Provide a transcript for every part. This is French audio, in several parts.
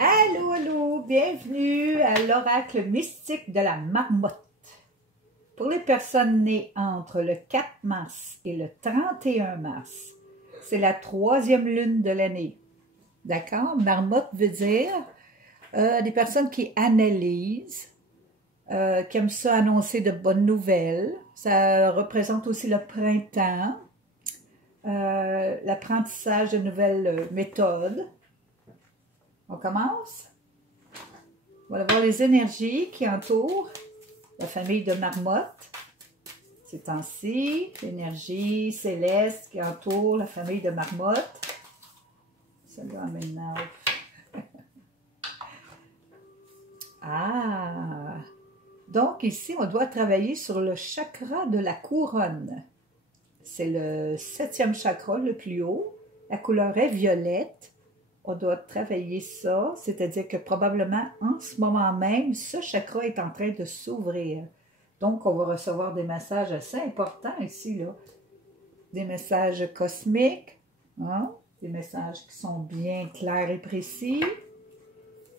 Allô, allô, bienvenue à l'oracle mystique de la marmotte. Pour les personnes nées entre le 4 mars et le 31 mars, c'est la troisième lune de l'année. D'accord? Marmotte veut dire des personnes qui analysent, qui aiment ça annoncer de bonnes nouvelles. Ça représente aussi le printemps, l'apprentissage de nouvelles méthodes. On commence? On va voir les énergies qui entourent la famille de marmotte. Ces temps-ci, l'énergie céleste qui entoure la famille de marmotte. Ça doit maintenant. Ah! Donc ici, on doit travailler sur le chakra de la couronne. C'est le 7e chakra, le plus haut. La couleur est violette. On doit travailler ça, c'est-à-dire que probablement en ce moment même, ce chakra est en train de s'ouvrir. Donc, on va recevoir des messages assez importants ici, là. Des messages cosmiques, hein? Des messages qui sont bien clairs et précis.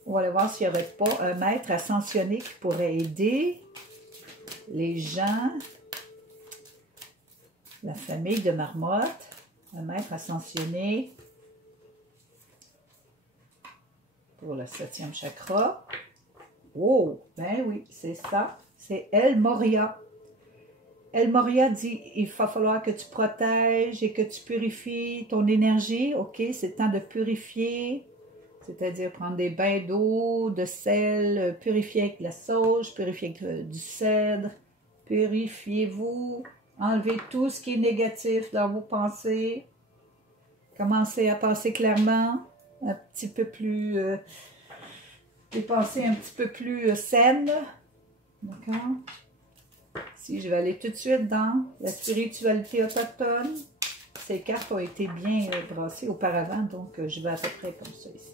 On va aller voir s'il n'y aurait pas un maître ascensionné qui pourrait aider les gens, la famille de marmotte, un maître ascensionné pour le 7e chakra. Oh, ben oui, c'est ça. C'est El Moria. El Moria dit, il va falloir que tu protèges et que tu purifies ton énergie. OK, c'est le temps de purifier, c'est-à-dire prendre des bains d'eau, de sel, purifier avec la sauge, purifier avec du cèdre. Purifiez-vous, enlevez tout ce qui est négatif dans vos pensées. Commencez à penser clairement, un petit peu plus... des pensées un petit peu plus saines. D'accord? Si je vais aller tout de suite dans la spiritualité autochtone. Ces cartes ont été bien brassées auparavant, donc je vais à peu près comme ça ici.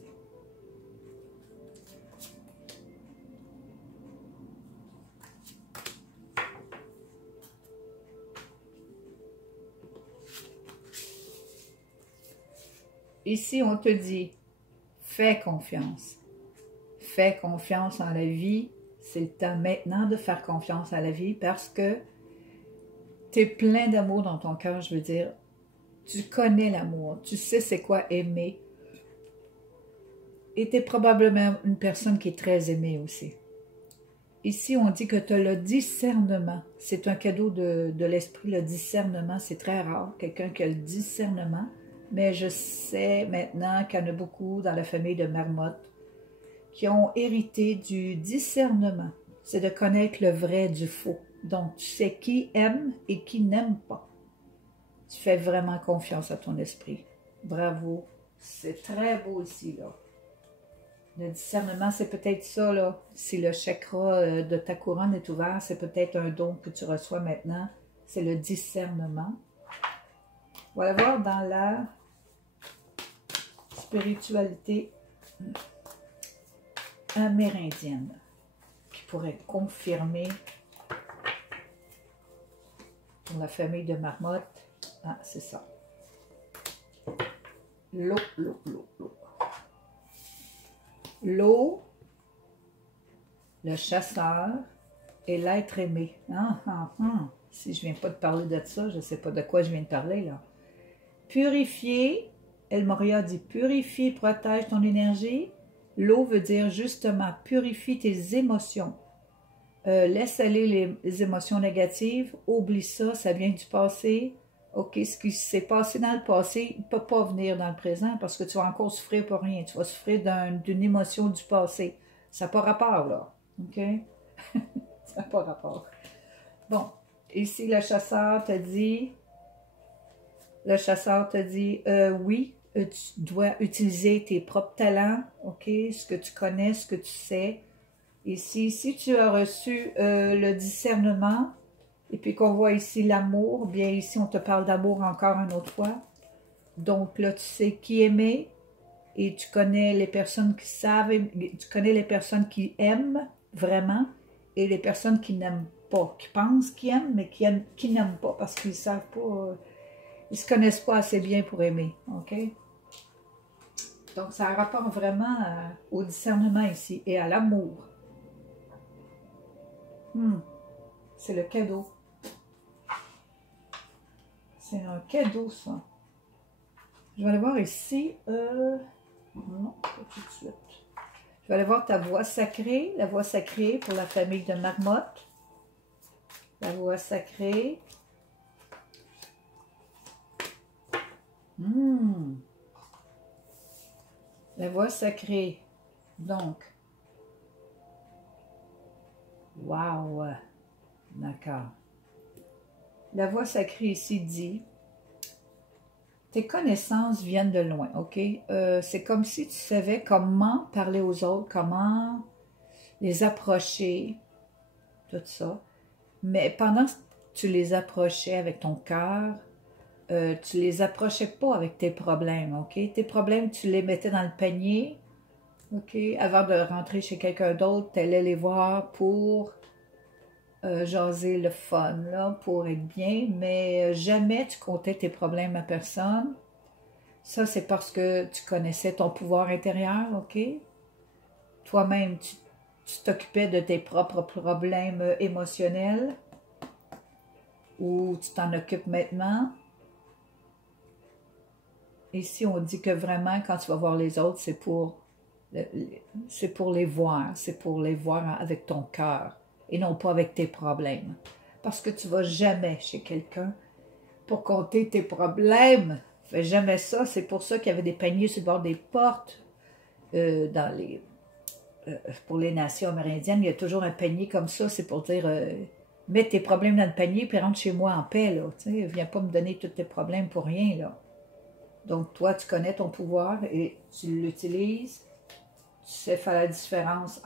Ici, on te dit, fais confiance. Fais confiance en la vie. C'est le temps maintenant de faire confiance à la vie parce que tu es plein d'amour dans ton cœur, je veux dire. Tu connais l'amour, tu sais c'est quoi aimer. Et tu es probablement une personne qui est très aimée aussi. Ici, on dit que tu as le discernement. C'est un cadeau de l'esprit, le discernement. C'est très rare, quelqu'un qui a le discernement. Mais je sais maintenant qu'il y en a beaucoup dans la famille de marmotte qui ont hérité du discernement. C'est de connaître le vrai du faux. Donc, tu sais qui aime et qui n'aime pas. Tu fais vraiment confiance à ton esprit. Bravo. C'est très beau ici, là. Le discernement, c'est peut-être ça, là. Si le chakra de ta couronne est ouvert, c'est peut-être un don que tu reçois maintenant. C'est le discernement. On va le voir dans la spiritualité amérindienne qui pourrait confirmer pour la famille de marmotte. Ah, c'est ça. L'eau, l'eau, l'eau, l'eau. L'eau, le chasseur et l'être aimé. Si je ne viens pas de parler de ça, je ne sais pas de quoi je viens de parler là. Purifier, El Moria dit purifie, protège ton énergie. L'eau veut dire justement purifie tes émotions. Laisse aller les émotions négatives. Oublie ça, ça vient du passé. OK, ce qui s'est passé dans le passé, il ne peut pas venir dans le présent parce que tu vas encore souffrir pour rien. Tu vas souffrir d'une émotion du passé. Ça n'a pas rapport, là. OK? Ça n'a pas rapport. Bon, ici, le chasseur te dit... oui, tu dois utiliser tes propres talents, OK? Ce que tu connais, ce que tu sais. Ici, si tu as reçu le discernement, et puis qu'on voit ici l'amour, bien ici, on te parle d'amour encore une autre fois. Donc là, tu sais qui aimer, et tu connais les personnes qui savent, tu connais les personnes qui aiment vraiment, et les personnes qui n'aiment pas, qui pensent qu'ils aiment, mais qui n'aiment pas, parce qu'ils ne savent pas, ils ne se connaissent pas assez bien pour aimer, OK? Donc, ça a rapport vraiment au discernement ici et à l'amour. C'est le cadeau. C'est un cadeau, ça. Je vais aller voir ici. Non, pas tout de suite. Je vais aller voir ta voix sacrée. La voix sacrée pour la famille de Marmotte. La voix sacrée. La voix sacrée. Donc. Wow. D'accord. La voix sacrée ici dit, tes connaissances viennent de loin, ok? C'est comme si tu savais comment parler aux autres, comment les approcher, tout ça. Mais pendant que tu les approchais avec ton cœur, tu les approchais pas avec tes problèmes, ok? Tes problèmes, tu les mettais dans le panier, ok? Avant de rentrer chez quelqu'un d'autre, tu allais les voir pour jaser le fun, là, pour être bien, mais jamais tu comptais tes problèmes à personne. Ça, c'est parce que tu connaissais ton pouvoir intérieur, ok? Toi-même, tu t'occupais de tes propres problèmes émotionnels, ou tu t'en occupes maintenant. Ici, on dit que vraiment, quand tu vas voir les autres, c'est pour les voir, c'est pour les voir avec ton cœur et non pas avec tes problèmes. Parce que tu ne vas jamais chez quelqu'un pour compter tes problèmes. Fais jamais ça. C'est pour ça qu'il y avait des paniers sur le bord des portes. Pour les nations amérindiennes, il y a toujours un panier comme ça. C'est pour dire, mets tes problèmes dans le panier puis rentre chez moi en paix. Là, viens pas me donner tous tes problèmes pour rien. Là. Donc, toi, tu connais ton pouvoir et tu l'utilises. Tu sais faire la différence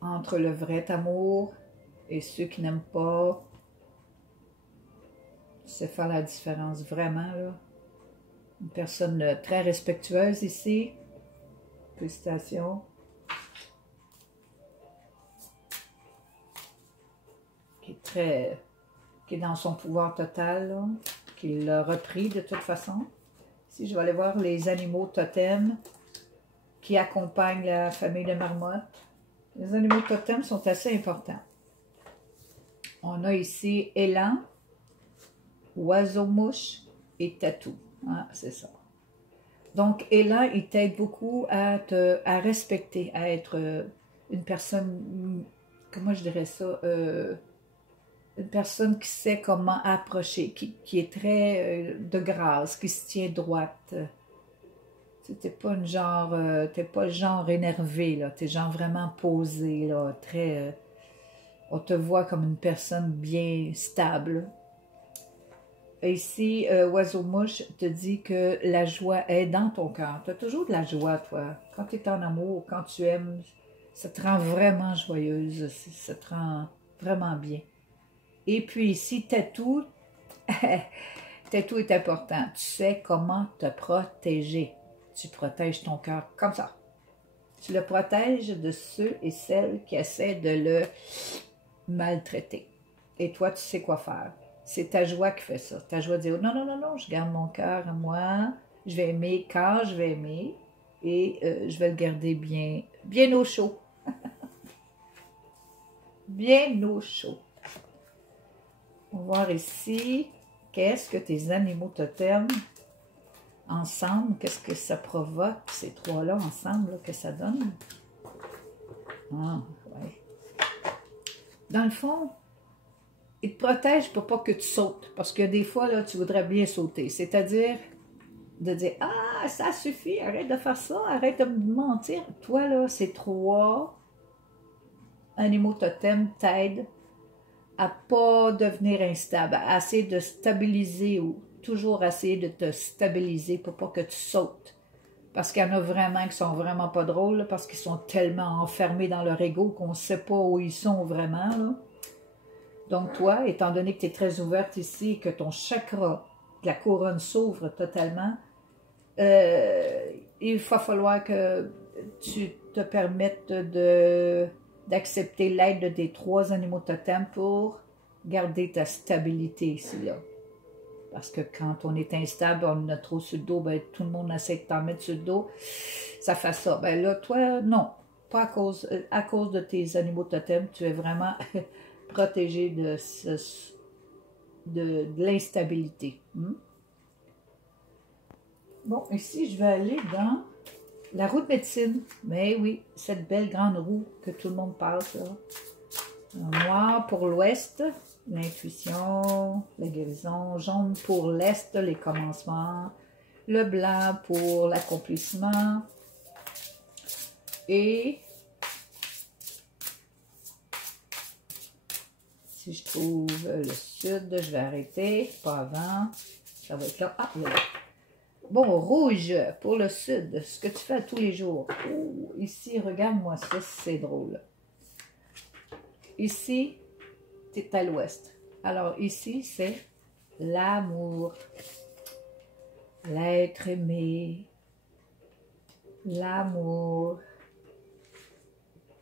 entre le vrai amour et ceux qui n'aiment pas. Tu sais faire la différence vraiment, là. Une personne très respectueuse ici. Félicitations. Qui est dans son pouvoir total, là. Qui l'a repris de toute façon. Ici, je vais aller voir les animaux totems qui accompagnent la famille de Marmotte. Les animaux totems sont assez importants. On a ici élan, oiseau-mouche et tatou. Hein, c'est ça. Donc, élan, il t'aide beaucoup à respecter, à être une personne, comment je dirais ça, une personne qui sait comment approcher, qui est très de grâce, qui se tient droite. T'es pas une genre, t'es pas le genre énervé, là. T'es genre vraiment posé, là, très... on te voit comme une personne bien stable. Et ici, Oiseau-Mouche te dit que la joie est dans ton cœur. Tu as toujours de la joie, toi. Quand tu es en amour, quand tu aimes, ça te rend vraiment joyeuse. Ça te rend vraiment bien. Et puis ici, Tatou, Tatou est important. Tu sais comment te protéger. Tu protèges ton cœur comme ça. Tu le protèges de ceux et celles qui essaient de le maltraiter. Et toi, tu sais quoi faire. C'est ta joie qui fait ça. Ta joie de dire, non, non, non, non, je garde mon cœur à moi. Je vais aimer quand je vais aimer. Et je vais le garder bien, bien au chaud. Bien au chaud. On va voir ici, qu'est-ce que tes animaux totems ensemble, qu'est-ce que ça provoque, ces trois-là ensemble, là, que ça donne. Ah, ouais. Dans le fond, ils te protègent pour pas que tu sautes. Parce que des fois, là, tu voudrais bien sauter. C'est-à-dire de dire, ah, ça suffit, arrête de faire ça, arrête de me mentir. Toi, là, ces trois animaux totems t'aident à pas devenir instable, à essayer de stabiliser ou toujours essayer de te stabiliser pour pas que tu sautes. Parce qu'il y en a vraiment qui sont vraiment pas drôles, là, parce qu'ils sont tellement enfermés dans leur ego qu'on ne sait pas où ils sont vraiment. Là. Donc toi, étant donné que tu es très ouverte ici et que ton chakra de la couronne s'ouvre totalement, il va falloir que tu te permettes d'accepter l'aide des trois animaux totems pour garder ta stabilité ici, là. Parce que quand on est instable, on a trop sur le dos, ben, tout le monde essaie de t'en mettre sur le dos, ça fait ça. Ben là, toi, non. Pas à cause de tes animaux totems, tu es vraiment protégé de l'instabilité. Bon, ici, je vais aller dans la roue de médecine. Mais oui, cette belle grande roue que tout le monde passe, là. En noir pour l'ouest, l'intuition, la guérison. Jaune pour l'est, les commencements. Le blanc pour l'accomplissement. Et si je trouve le sud, je vais arrêter. Pas avant. Ça va être là. Ah, voilà. Bon, rouge pour le sud, ce que tu fais à tous les jours. Oh, ici, regarde-moi ça, c'est drôle. Ici, tu es à l'ouest. Alors ici, c'est l'amour, l'être aimé, l'amour,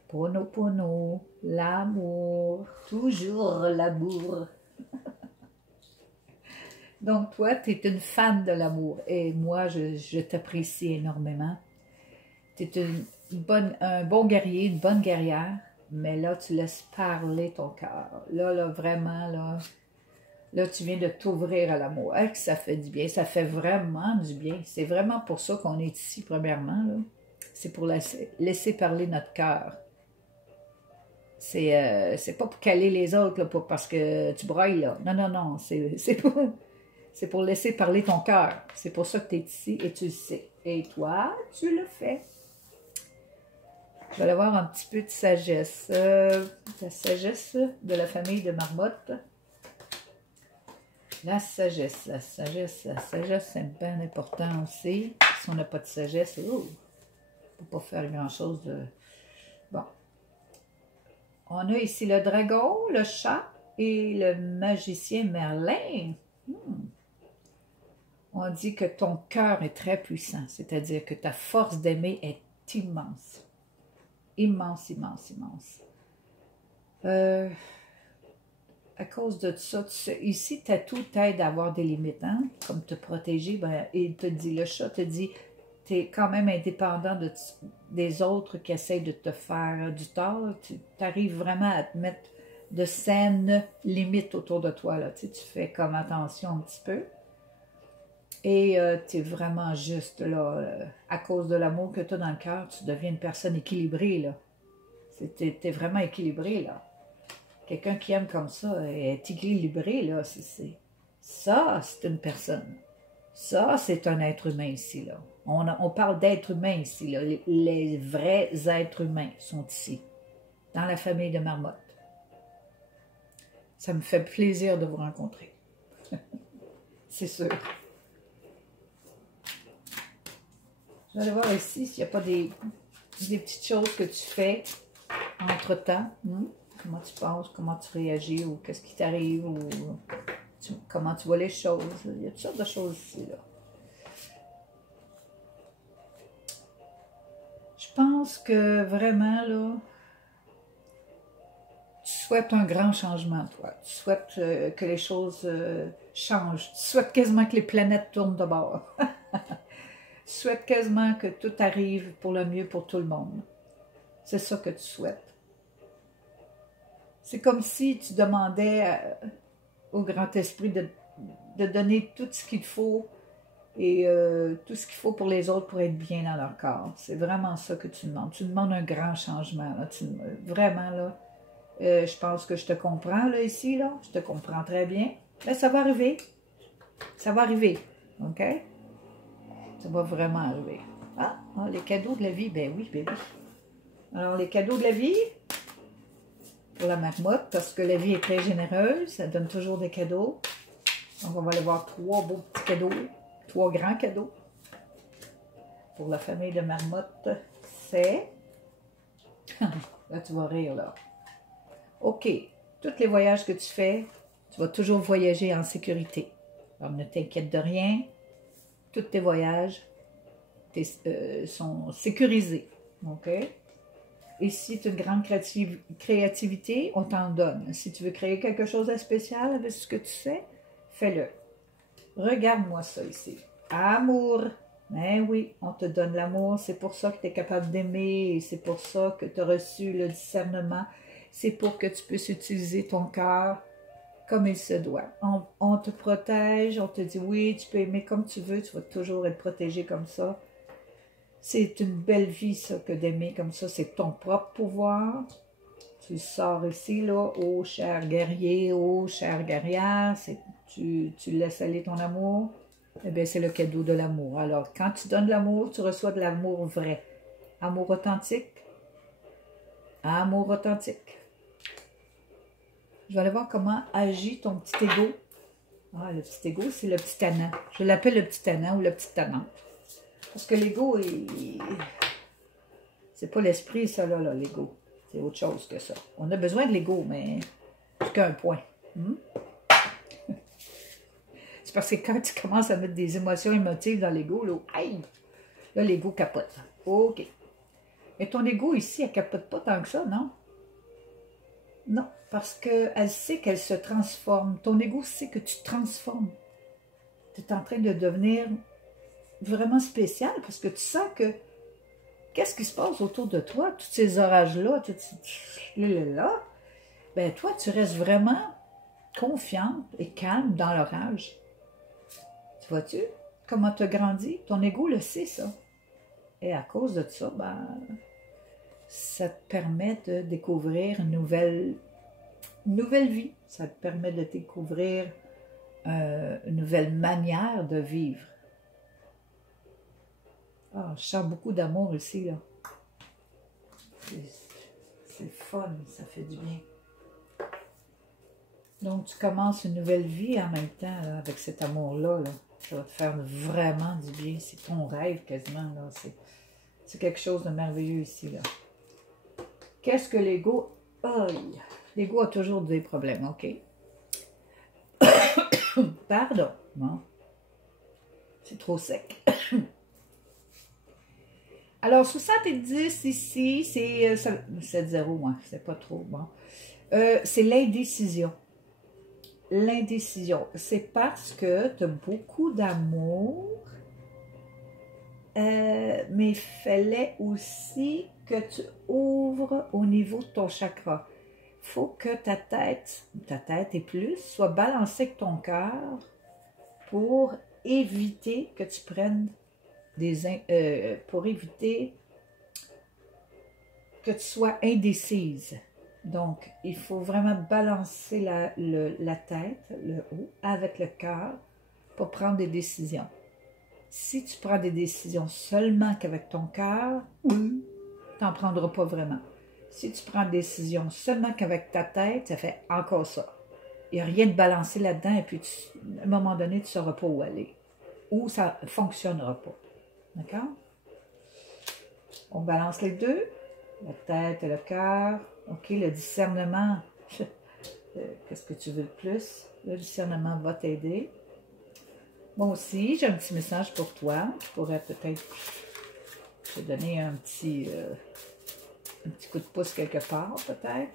pono, l'amour, toujours l'amour. Donc, toi, tu es une fan de l'amour et moi, je t'apprécie énormément. Tu es un bon guerrier, une bonne guerrière, mais là, tu laisses parler ton cœur. Là, vraiment, là, tu viens de t'ouvrir à l'amour. Que ça fait du bien, ça fait vraiment du bien. C'est vraiment pour ça qu'on est ici, premièrement. C'est pour laisser parler notre cœur. C'est pas pour caler les autres, là, parce que tu brailles, là. Non, c'est pour laisser parler ton cœur. C'est pour ça que tu es ici et tu le sais. Et toi, tu le fais. Je vais aller voir un petit peu de sagesse. La sagesse de la famille de Marmotte. La sagesse, c'est bien important aussi. Si on n'a pas de sagesse, on ne peut pas faire grand-chose de... Bon. On a ici le dragon, le chat et le magicien Merlin. On dit que ton cœur est très puissant, c'est-à-dire que ta force d'aimer est immense. Immense. À cause de ça, ici, tout t'aide à avoir des limites, hein? Comme te protéger, ben, il te dit, le chat te dit, tu es quand même indépendant des autres qui essayent de te faire du tort. Tu arrives vraiment à te mettre de saines limites autour de toi, là. Tu fais comme attention un petit peu. Et tu es vraiment juste, là, à cause de l'amour que tu as dans le cœur, tu deviens une personne équilibrée, là. Tu es vraiment équilibré, là. Quelqu'un qui aime comme ça est équilibré, là. Ça, c'est une personne. Ça, c'est un être humain ici, là. On parle d'être humain ici, là. Les vrais êtres humains sont ici, dans la famille de Marmotte. Ça me fait plaisir de vous rencontrer. C'est sûr. Je vais aller voir ici s'il n'y a pas des petites choses que tu fais entre-temps. Comment tu penses, comment tu réagis, ou qu'est-ce qui t'arrive, ou comment tu vois les choses. Il y a toutes sortes de choses ici, là. Je pense que vraiment, là, tu souhaites un grand changement, toi. Tu souhaites que les choses changent. Tu souhaites quasiment que les planètes tournent de bord. Tu souhaites quasiment que tout arrive pour le mieux pour tout le monde. C'est ça que tu souhaites. C'est comme si tu demandais au grand esprit de donner tout ce qu'il faut et tout ce qu'il faut pour les autres pour être bien dans leur corps. C'est vraiment ça que tu demandes. Tu demandes un grand changement. Là. Vraiment, là, je pense que je te comprends là, ici. Là. Je te comprends très bien. Mais ça va arriver. Ça va arriver. OK? Ça va vraiment arriver. Ah, les cadeaux de la vie. Ben oui. Alors, les cadeaux de la vie... pour la marmotte, parce que la vie est très généreuse, elle donne toujours des cadeaux. Donc, on va aller voir 3 beaux petits cadeaux, 3 grands cadeaux. Pour la famille de marmotte, c'est... Là, tu vas rire, là. OK, tous les voyages que tu fais, tu vas toujours voyager en sécurité. Alors, ne t'inquiète de rien. Tous tes voyages sont sécurisés. OK? Ici, tu as une grande créativité, on t'en donne. Si tu veux créer quelque chose de spécial avec ce que tu sais, fais-le. Regarde-moi ça ici. Amour. Ben oui, on te donne l'amour. C'est pour ça que tu es capable d'aimer. C'est pour ça que tu as reçu le discernement. C'est pour que tu puisses utiliser ton cœur comme il se doit. On te protège. On te dit oui, tu peux aimer comme tu veux. Tu vas toujours être protégé comme ça. C'est une belle vie, ça, que d'aimer comme ça. C'est ton propre pouvoir. Tu sors ici, là, ô cher guerrier, ô chère guerrière, tu laisses aller ton amour, eh bien, c'est le cadeau de l'amour. Alors, quand tu donnes l'amour, tu reçois de l'amour vrai. Amour authentique. Amour authentique. Je vais aller voir comment agit ton petit ego. Ah, le petit ego, c'est le petit tannant. Je l'appelle le petit tannant ou le petit tannant. Parce que l'ego, c'est pas l'esprit, ça, là, l'ego. C'est autre chose que ça. On a besoin de l'ego, mais jusqu'à un point. C'est parce que quand tu commences à mettre des émotions émotives dans l'ego, là, aïe, là, l'ego capote. OK. Mais ton ego ici, elle capote pas tant que ça, non? Non, parce qu'elle sait qu'elle se transforme. Ton ego sait que tu te transformes. Tu es en train de devenir vraiment spécial parce que tu sens que qu'est-ce qui se passe autour de toi, tous ces orages-là, tout là, ben toi, tu restes vraiment confiante et calme dans l'orage. Tu vois-tu comment tu as grandi? Ton ego le sait, ça. Et à cause de ça, ben, ça te permet de découvrir une nouvelle vie. Ça te permet de découvrir une nouvelle manière de vivre. Ah, je sens beaucoup d'amour ici, là. C'est fun, ça fait du bien. Donc, tu commences une nouvelle vie en même temps, là, avec cet amour-là. Là. Ça va te faire vraiment du bien. C'est ton rêve, quasiment. C'est quelque chose de merveilleux ici, là. Qu'est-ce que l'ego? Aïe! L'ego a toujours des problèmes, OK? Pardon. Bon. C'est trop sec. Alors, 70 ici, c'est 7-0, moi, c'est pas trop bon. C'est l'indécision. L'indécision, c'est parce que tu as beaucoup d'amour, mais il fallait aussi que tu ouvres au niveau de ton chakra. Il faut que ta tête et plus, soit balancée avec ton cœur pour éviter que tu prennes pour éviter que tu sois indécise. Donc, il faut vraiment balancer la tête, le haut, avec le cœur pour prendre des décisions. Si tu prends des décisions seulement qu'avec ton cœur, tu n'en prendras pas vraiment. Si tu prends des décisions seulement qu'avec ta tête, ça fait encore ça. Il n'y a rien de balancé là-dedans et puis à un moment donné, tu ne sauras pas où aller. Ou ça ne fonctionnera pas. D'accord? On balance les deux, la tête et le cœur. OK, le discernement, qu'est-ce que tu veux de plus? Le discernement va t'aider. Moi aussi, j'ai un petit message pour toi. Je pourrais peut-être te donner un petit coup de pouce quelque part, peut-être.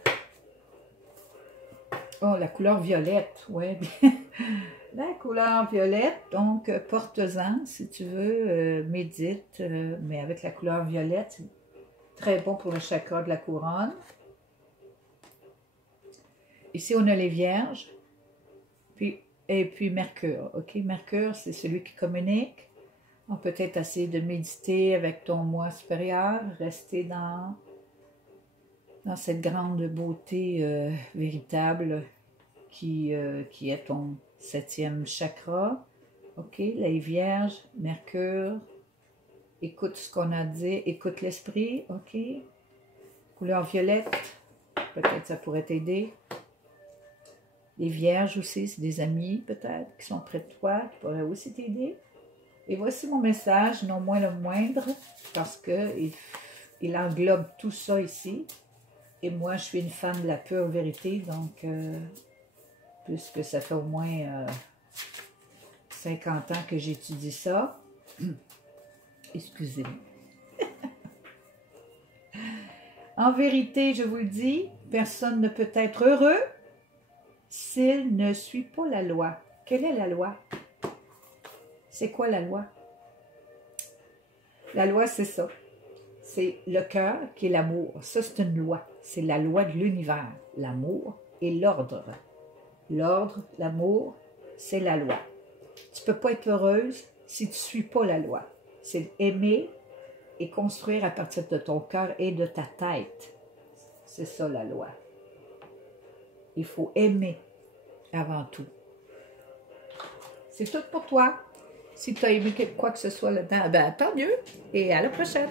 Oh, la couleur violette, oui. La couleur violette, donc porte-en si tu veux, médite, mais avec la couleur violette, c'est très bon pour le chakra de la couronne. Ici, on a les vierges, et puis Mercure, ok? Mercure, c'est celui qui communique. On peut peut-être essayer de méditer avec ton moi supérieur, rester dans cette grande beauté véritable qui est ton 7e chakra. OK, les vierges, Mercure, écoute ce qu'on a dit, écoute l'esprit, OK. Couleur violette, peut-être ça pourrait t'aider. Les vierges aussi, c'est des amis peut-être qui sont près de toi, qui pourraient aussi t'aider. Et voici mon message, non moins le moindre, parce qu'il englobe tout ça ici. Et moi, je suis une femme de la pure vérité, donc puisque ça fait au moins 50 ans que j'étudie ça. Excusez-moi. En vérité, je vous le dis, personne ne peut être heureux s'il ne suit pas la loi. Quelle est la loi? C'est quoi la loi? La loi, c'est ça. C'est le cœur qui est l'amour. Ça, c'est une loi. C'est la loi de l'univers. L'amour et l'ordre. L'ordre, l'amour, c'est la loi. Tu ne peux pas être heureuse si tu ne suis pas la loi. C'est aimer et construire à partir de ton cœur et de ta tête. C'est ça la loi. Il faut aimer avant tout. C'est tout pour toi. Si tu as aimé quoi que ce soit là-dedans, ben tant mieux et à la prochaine.